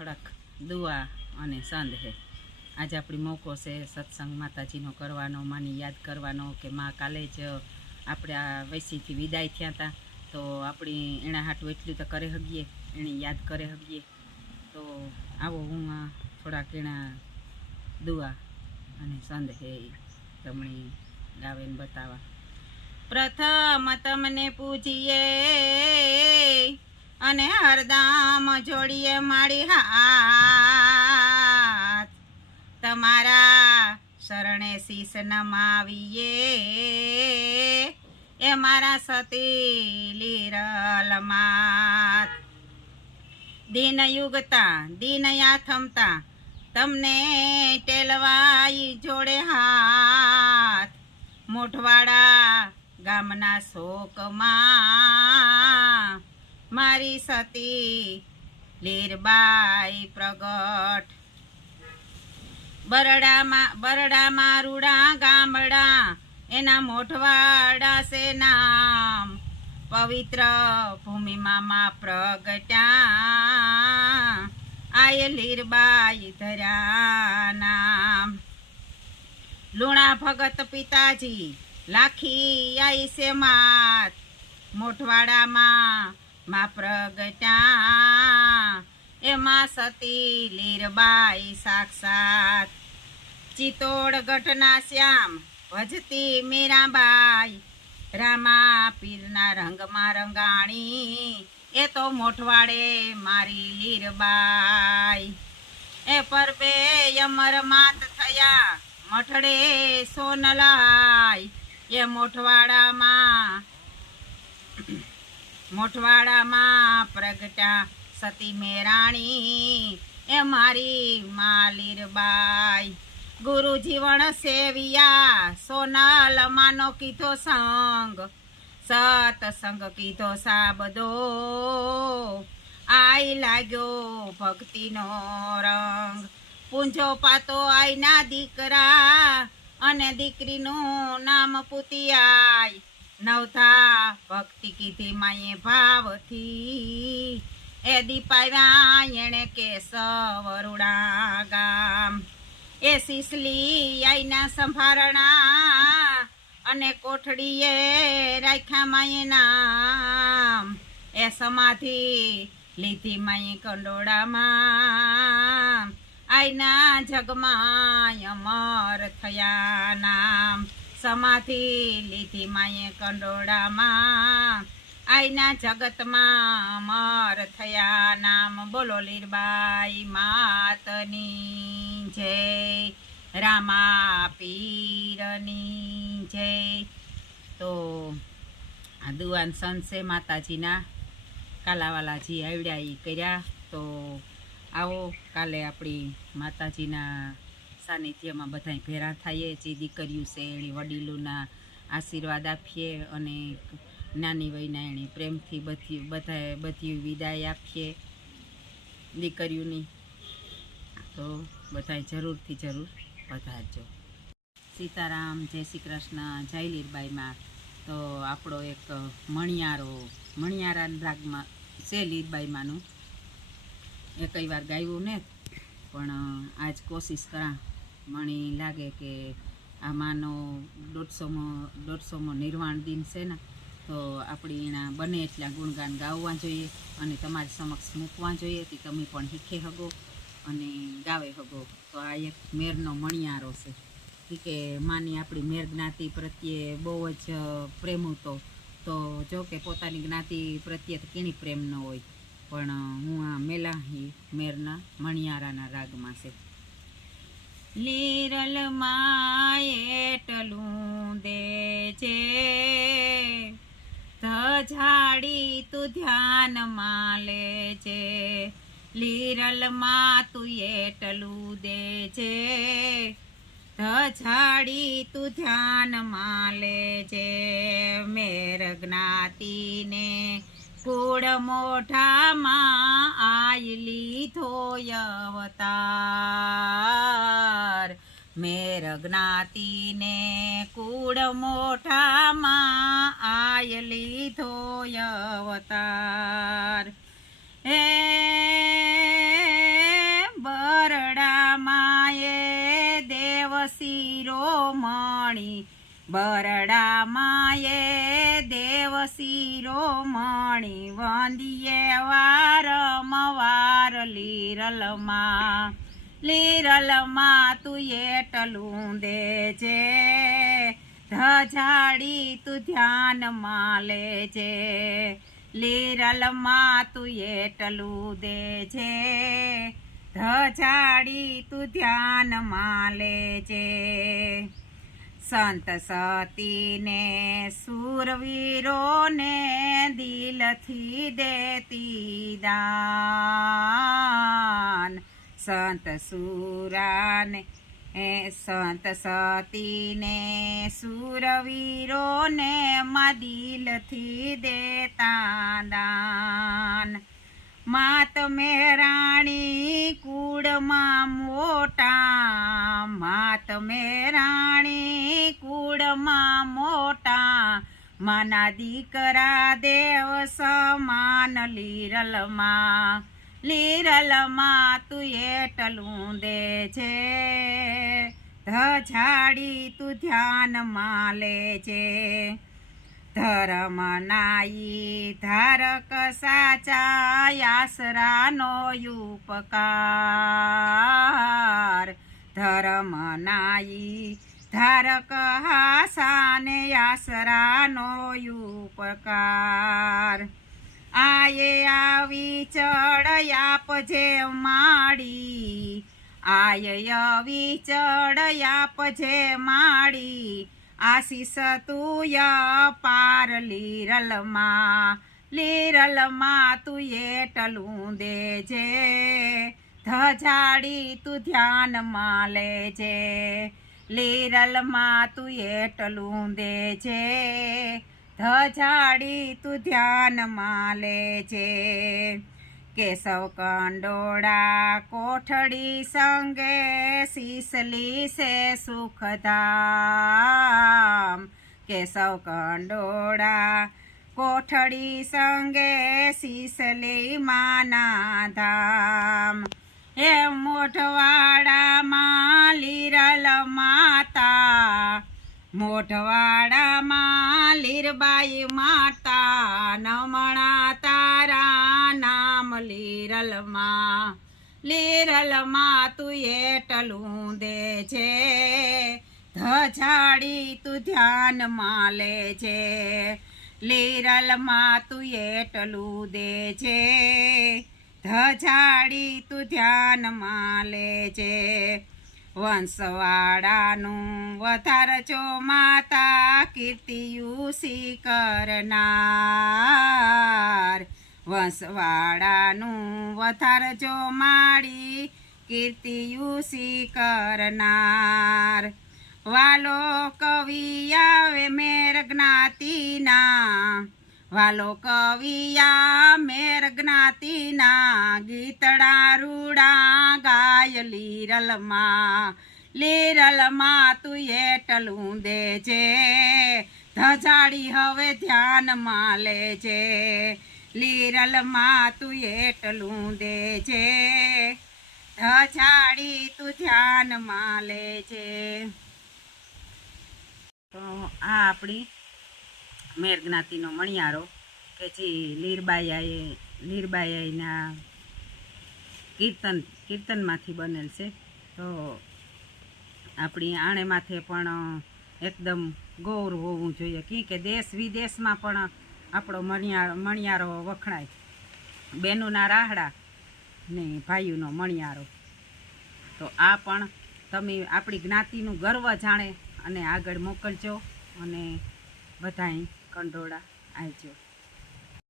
થોડાક દુઆ અને સંદ હે। आज अपनी मौको से सत्संग माताजी नो करवानो, मानी याद करवानो कि माँ काले ज आपणे आ वैसी थी विदाय थया था, तो अपनी एना हाटू एटलू तो करे हगीए, एने याद करे हगीए। तो आवो हूँ थोड़ाक एना दुआ अने संद है तमने गावेन बतावा। प्रथम तमने पूजीए अने हरदम जोड़ीए माड़ी हाथ, तमारा शरणे शीश नमावीए ए मारा सती लीरल मात। दिन युगता दिन याथमता तमने टेलवाई जोड़े हाथ, मोठवाड़ा गामना शोकमा मारी सती लीरबाई प्रगट। बरड़ा मारूड़ा गामड़ा एना मोठवाड़ा से नाम, पवित्र भूमि मामा प्रगट्या आय लीरबाई धर्या नाम। लूणा भगत पिताजी लाखी आई से मात, मोठवाड़ा माँ प्रगट्या ए माँ सती लीरबाई साक्षात। चितोड़ घटना श्याम भजती मीराबाई, रामा पीरना रंग में रंगाणी ए तो मोठवाड़े मारी लीरबाई। ए परबे यमर मात थया मठड़े सोनलाई, ये मोठवाड़ा माँ प्रगटा सती मेराणी ए मारी माँ लीरबाई। गुरु जीवन सेविया सोनल मानो कीधो संग, सतसंग कीधो साबदो आई लाग्यो भक्ति नो रंग। पूंजो पातो आई ना दीकरा अने दीकरी नु नाम पुतियाई, नवथा भक्ति कीधी माये भाव थी ए दीपाव्या एणे केसवरुड़ा गाम। ए सीसली आईना संभारणा अने कोठड़ीए राख्या माये नाम, ए समाधि लीधी माये कंडोड़ा मां आईना जगमा अमर थया नाम। समाधि लीधी माये कंडोड़ा मां आईना जगत में अमर थया नाम। बोलो लीरबाई मातनी जय, रामा पीरनी जय। तो आ दुआन संत से माताजी ना कालावाला जी आवड्या ई कर्या। तो आओ काले अपनी माताजी ना सानिध्य में बधाई भेरा थाये, जे दीकरीओ से एनी वडीलोना आशीर्वाद आपीए अने नानी वयना एणे प्रेमथी बधी विदाय आपीए दीकरीओनी। तो बधाई जरूर थी जरूर पधारजो। सीताराम, जय श्री कृष्ण, जय लीरबाई माँ। तो आपणो एक मणियारा राग में से लीरबाई मानु ए कई वार गायु ने, पण आज कोशिश करा। मणी लागे कि आ मानो 150मो निर्वाण दिन से ना, तो अपनी एना बने एटला गुणगान गावा जोईए अने तमारी समक्ष मूकवा जोईए, ते तमे पण हीखे हगो अने गावे हगो। तो आ एक मेरनो मणियारो छे कि मानी अपनी मेर ज्ञाति प्रत्ये बहु ज प्रेम हतो। तो जो कि पोतानी ज्ञाति प्रत्ये तो केनी प्रेम न होय, पण हूँ आ मेलाही मेरना मणियाराना रागमां छे। लीरल माएटलूं देजे झाड़ी तू ध्यान माले जे, लीरल माँ तू एटलू देजे झाड़ी तू ध्यान माले जे। मेर ज्ञाति ने कूड़ मोठा माँ आयली थोय अवतार, मेर ज्ञाति ने कूड़ मोठा माँ आयली थोय अवतार। ए મણી બરડામાં એ દેવ શિરોમણી વંદીએ વારંવાર લીરલમાં તું એટલું દેજે ધજાડી તું ધ્યાનમાં લેજે લીરલમાં તું એટલું દેજે ધજાડી તું ધ્યાનમાં લેજે સંત સતીને શૂરવીરોને દિલથી દેતી દાન સંત સતીને શૂરવીરોને દિલથી દેતા દાન માત મેરાણી કુળમાં મોટા માત મેરાણી કુળમાં મોટા માના દીકરા દેવ સમાન લીરલમાં તું એટલું દેજે ધજાડી તું ધ્યાનમાં લેજે ધર્મનાઈ ધારક સાચા આસરાનો ઉપકાર ધર્મનાઈ ધારક હાસાને આસરાનો ઉપકાર આયે આવી ચડ આપજે માડી આય આવી ચડ આપજે માડી આશીષ તુય પાર લીરલમાં તું એટલું દેજે ધજાડી તું ધ્યાનમાં લેજે લીરલમાં તું એટલું દેજે ધજાડી તું ધ્યાનમાં લેજે કેશવ કંડોળા કોઠડી સંગે શીસલી સે સુખધામ કેશવ કંડોળા કોઠડી સંગે શીસલી માના ધામ હે મોઢવાડામાં લીરલ માતા મોઢવાડામાં લીરબાઈ માતા નમણા તારા નામ લીરલમાં તું એટલું દેજે ધજાડી તું ધ્યાનમાં લેજે લીરલમાં તું એટલું દેજે ધજાડી તું ધ્યાનમાં લેજે વંશવાળાનું વધારજો માતા કીર્તિયુસી કરનાર વંશવાળાનું વધારજો માડી કીર્તિયુસી કરનાર વાલો કવિ આવે મેર જ્ઞાતિના વાલો કવિયા મેર જ્ઞાતિના ગીતડા રૂડા ગાય લીરલમાં તું એટલું દેજે ધજાડી હવે ધ્યાનમાં લેજે લીરલમાં તું એટલું દેજે ધજાડી તું ધ્યાનમાં લેજે. તો આ આપણી મેર જ્ઞાતિનો મણિયારો કે જે લીરબાઈના કીર્તનમાંથી બનેલ છે. તો આપણી આણે માથે પણ એકદમ ગૌરવ હોવું જોઈએ કે દેશ વિદેશમાં પણ આપણો મણિયારો વખણાય. બહેનોના રાહડા ને ભાઈઓનો મણિયારો. તો આ પણ તમે આપણી જ્ઞાતિનું ગર્વ જાણે અને આગળ મોકલજો અને બધાય કંડોળા આવજો.